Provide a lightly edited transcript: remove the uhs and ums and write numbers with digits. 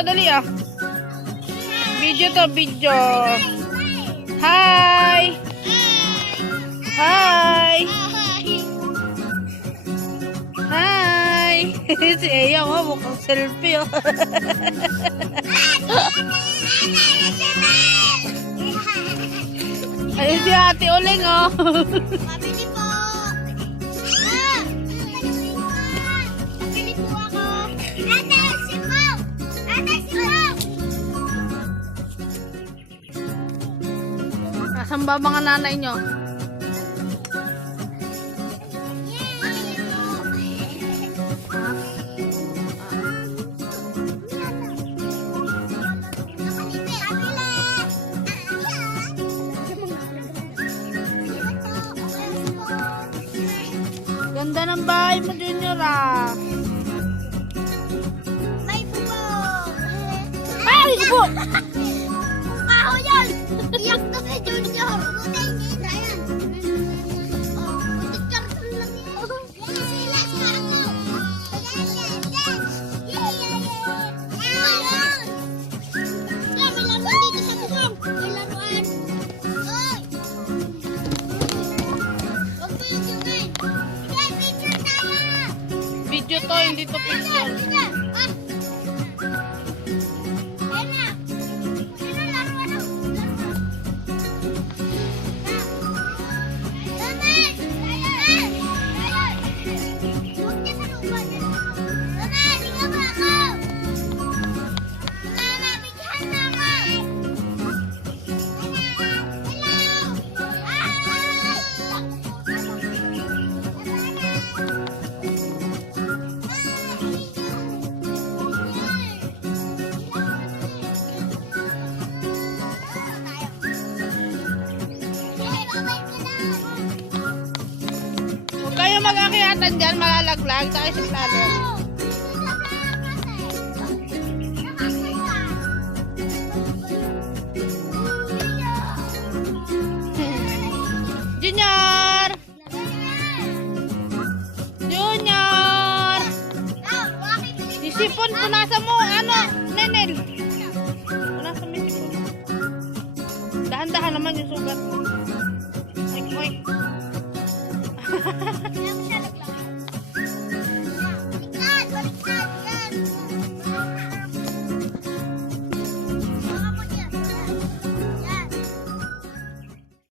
dali ah. Video to, video. Hi! Hi! Hi! Si Eya mo, mukhang selfie oh. Ayun si Ate Uling oh. Pabili po. Pabili po ako. Ate, sipaw! Ate, sipaw! Nasaan ba mga nanay nyo? Ganda ng bahay mo, Junior ah. May bubong. Ay, po! Kaho yan! Iyak ka kay Junior. Buti hindi na yan. Oh, buti karton lang yun. Silas ka ako. May laro dito sa bubong. May laruan. Oy! Huwag mo yung yungin. Sige, picture tayo. Video to, hindi to picture. Huwag kayo mag-akyatan dyan, malalaglag. Tayo sa ladder. Junior! Junior! Yung sipon, punasan mo. Ano? Nenel. Punasan mo yung sipon. Dahan-dahan naman yung sugat. Oink, oink.